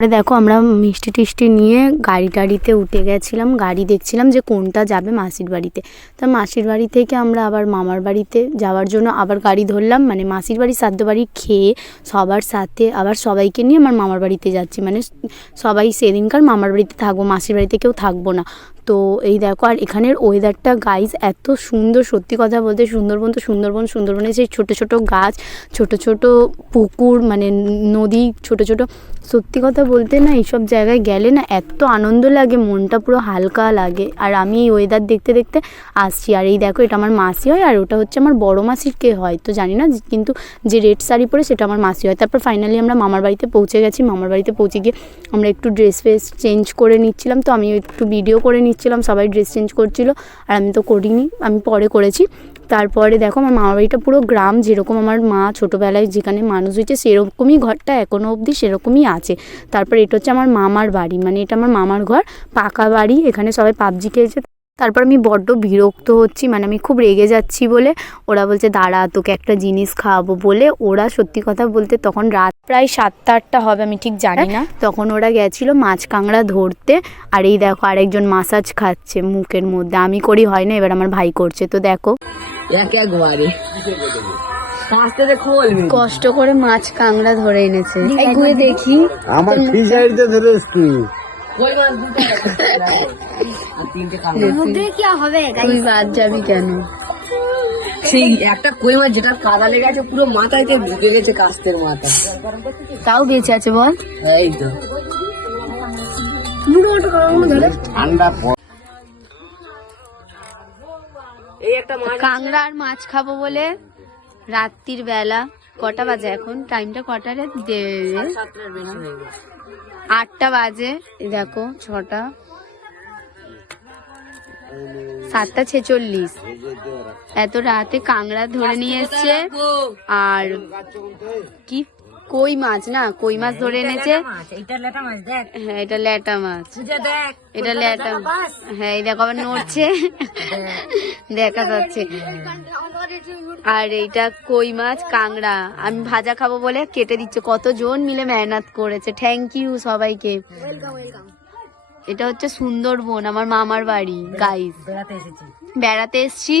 দেখো আমরা মিষ্টি টিষ্টি নিয়ে গাড়িতে উঠে গেছিলাম, গাড়ি দেখছিলাম যে কোনটা যাবে মাসির বাড়িতে। তা মাসির বাড়ি থেকে আমরা আবার মামার বাড়িতে যাওয়ার জন্য আবার গাড়ি ধরলাম, মানে মাসির বাড়ি শ্রাদ্ধ বাড়ি খেয়ে সবার সাথে আবার সবাইকে নিয়ে আমার মামার বাড়িতে যাচ্ছি, মানে সবাই সেদিনকার মামার বাড়িতে থাকবো, মাসির বাড়িতে কেউ থাকবো না। তো এই দেখো, আর এখানের ওয়েদারটা গাইজ এত সুন্দর, সত্যি কথা বলতে সুন্দরবন তো সুন্দরবনে সেই ছোটো ছোটো গাছ, ছোটো ছোটো পুকুর, মানে নদী, ছোটো ছোটো, সত্যি কথা বলতে না এইসব জায়গায় গেলে না এত আনন্দ লাগে, মনটা পুরো হালকা লাগে। আর আমি এই ওয়েদার দেখতে দেখতে আসছি। আর এই দেখো, এটা আমার মাসি হয়, আর ওটা হচ্ছে আমার বড় মাসির কে হয় তো জানি না, কিন্তু যে রেড শাড়ি পরে সেটা আমার মাসি হয়। তারপর ফাইনালি আমরা মামার বাড়িতে পৌঁছে গেছি। মামার বাড়িতে পৌঁছে গিয়ে আমরা একটু ড্রেস ফ্রেস চেঞ্জ করে নিচ্ছিলাম, তো আমি একটু ভিডিও করে নিচ্ছিলাম, সবাই ড্রেস চেঞ্জ করছিলো, আর আমি তো করিনি, আমি পরে করেছি। তারপরে দেখো আমার মামার বাড়িটা পুরো গ্রাম, যেরকম আমার মা ছোটোবেলায় যেখানে মানুষ হয়েছে সেরকমই ঘরটা এখনও অবধি সেরকমই আছে। তারপর এটা হচ্ছে আমার মামার বাড়ি, মানে এটা আমার মামার ঘর, পাকা বাড়ি, এখানে সবাই পাবজি খেলছে। তারপর আমি বড্ড বিরক্ত হচ্ছি, মানে আমি খুব রেগে যাচ্ছি বলে ওরা বলছে দাঁড়া তোকে একটা জিনিস খাওয়াবো বলে, ওরা সত্যি কথা বলতে তখন রাত প্রায় 7টা-8টা হবে, আমি ঠিক জানি না, তখন ওরা গেছিলো মাছ কাঁকড়া ধরতে। আর এই দেখো আরেকজন মাসাজ খাচ্ছে মুখের মধ্যে, আমি করি হয় না, এবার আমার ভাই করছে। তো দেখো কষ্ট করে মাছ কাঁকড়া ধরে এনেছে, ঘুরে দেখি আমার ফিশারিতে ধরে তুই বাদ যাবি কেন? সেই একটা কই মাছ যেটা কাদা লেগে আছে পুরো মাথায় ঢুকে গেছে, কাস্তের মাথা, তাও বেঁচে আছে বল। এই তো ঠান্ডা এই একটা মাছ কাঁকড়া আর মাছ খাবো বলে রাত্রির বেলা, কটা বাজে এখন, টাইমটা কটা রে, 8টা বাজে, দেখো 6টা, 7:46, এত রাতে কাঁকড়া ধরে নিয়ে এসছে। আর কি কই মাছ, না কই মাছ ধরে এনেছে, হ্যাঁ এটা ল্যাটা মাছ, এটা ল্যাটা, হ্যাঁ এই দেখো আবার নড়ছে, দেখা যাচ্ছে। আর এইটা কই মাছ কাঁকড়া, আমি ভাজা খাবো বলে কেটে দিচ্ছে, কতজন মিলে মেহনত করেছে, থ্যাংক ইউ সবাইকে। এটা হচ্ছে সুন্দরবন, আমার মামার বাড়ি গাইস, বেড়াতে এসছি,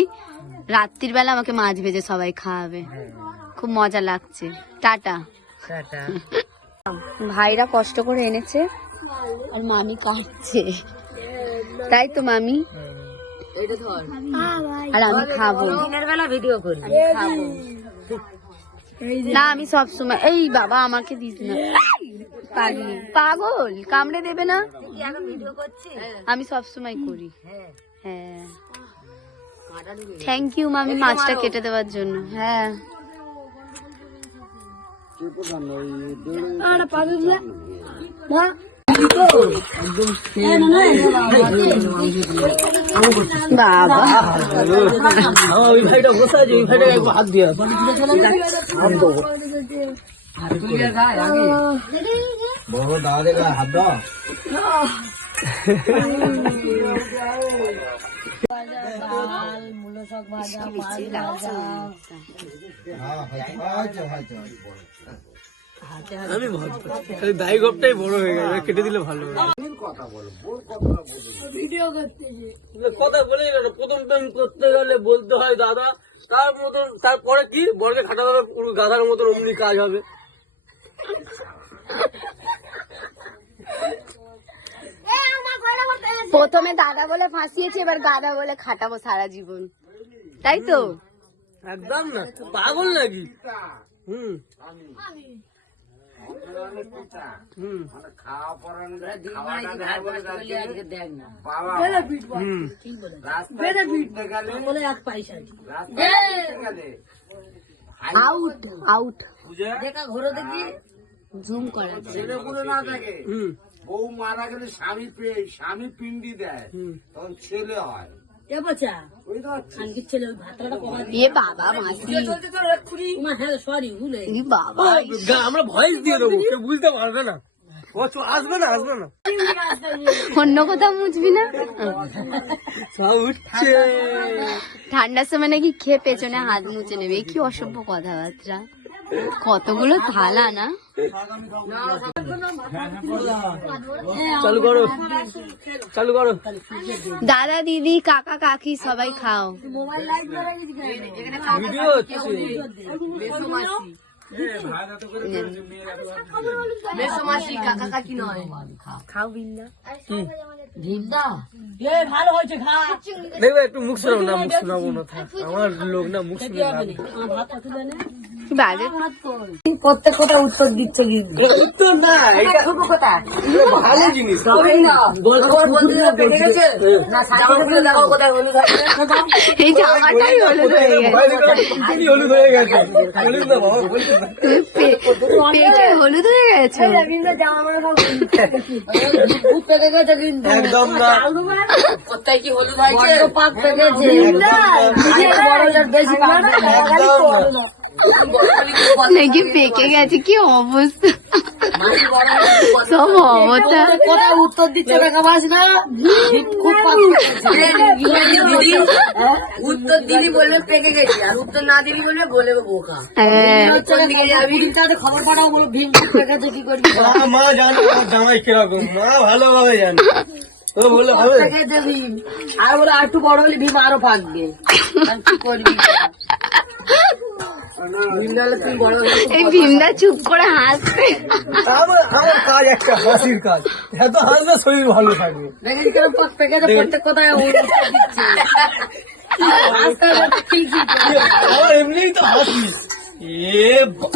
রাত্রির বেলা আমাকে মাছ ভেজে সবাই খাওয়াবে, খুব মজা লাগছে। টাটা। ভাইরা কষ্ট করে এনেছে আর মামি কাটছে, তাই তো মামি, আর আমি খাবো, ভিডিও করি খাবো না আমি সবসময়, এই বাবা আমাকে দিস না, পাগল কামড়ে দেবে না, আমি সবসময় করি। হ্যাঁ থ্যাংক ইউ মামি মাছটা কেটে দেওয়ার জন্য। হ্যাঁ বাবা ওই ভাইটা বসে আছে, ওই ভাইটা একটু হাত দিয়ে বড় দাদা হাত দাও। আমি দাই গপটাই বড় হয়ে গেল, কেটে দিলে ভালো কথা বলে গেল। প্রথম টাইম করতে গেলে বলতে হয় দাদা, তার মতন তারপরে কি বড়কে খাটা গেলে পুরো গাধার মতন অমনি কাজ হবে। প্রথমে দাদা বলে ফাঁসিয়েছে, এবার গাদা বলে খাটাবো সারা জীবন, তাই তো? একদম না, পাগল নাকি? হুম আউট আউট দেখা ঘরে দেখি জুম করে ছেলেগুলো না থাকে, বউ মারা গেলে স্বামী পিন্ডি দেয়, তখন ছেলে হয়। বাবা মাসি বাবা, আমরা ভয়েস দিয়ে দেবো, কেউ বুঝতে পারবে না, আসবে না আসবে না, অন্য কোথাও মুছবি না। সব উঠছে। ঠান্ডার সময় নাকি খেয়ে পেছনে হাত মুছে নেবে, কি অসভ্য কথাবার্তা। কতগুলো থালা না। চালু করো, চালু করো। দাদা দিদি কাকা কাকি সবাই খাও। ভিডিও হচ্ছে। দেখবে একটু মুখ শোনাবো না, মুখ শোনাবো না, থাক। আমার লোক না, মুখ শোনাবো বাজে প্রত্যেক কথা উত্তর দিচ্ছে কিন্তু উত্তর না, এটা ছোট কথা ভালো জিনিস। এই জামাটাই হলুদ হয়ে গেছে। হলুদ হয়ে গেছে, হলুদ না বাবা, বলছি না। পেটে হলুদ হয়ে গেছে। একদম না, কোথায় কি হলুদ হয়েছে পাক পেকেছে বেশি একদম না। নাকি পেকে গেছে, কি অবস্থা, সব অবস্থা। কোথায় উত্তর দিচ্ছে দেখা পাস না খুব উত্তর দিদি বলবে পেকে গেছি আর উত্তর না দিদি বলবে বলে বোকা। হ্যাঁ খবর পাঠাও বলো ভীম পেকেছে কি করবি মা জানে আমার জামাই কিরকম, মা ভালোভাবে জানে। তো বলে হবে পেকেছে ভীম আর বলে আর একটু বড় হলে ভীম আরো পাকবে আর কি করবি ভীম গেলে তুই বড় হলে এই ভীমদা চুপ করে হাসছে। আমার কাজ একটা হাসির কাজ, এত হাসলে শরীর ভালো থাকবে। দেখেন কেন পাক পেকেছে প্রত্যেক কথায় উত্তর দিচ্ছে হাসতে হাসতে ঠিক আমার এমনিই তো হাসি। এ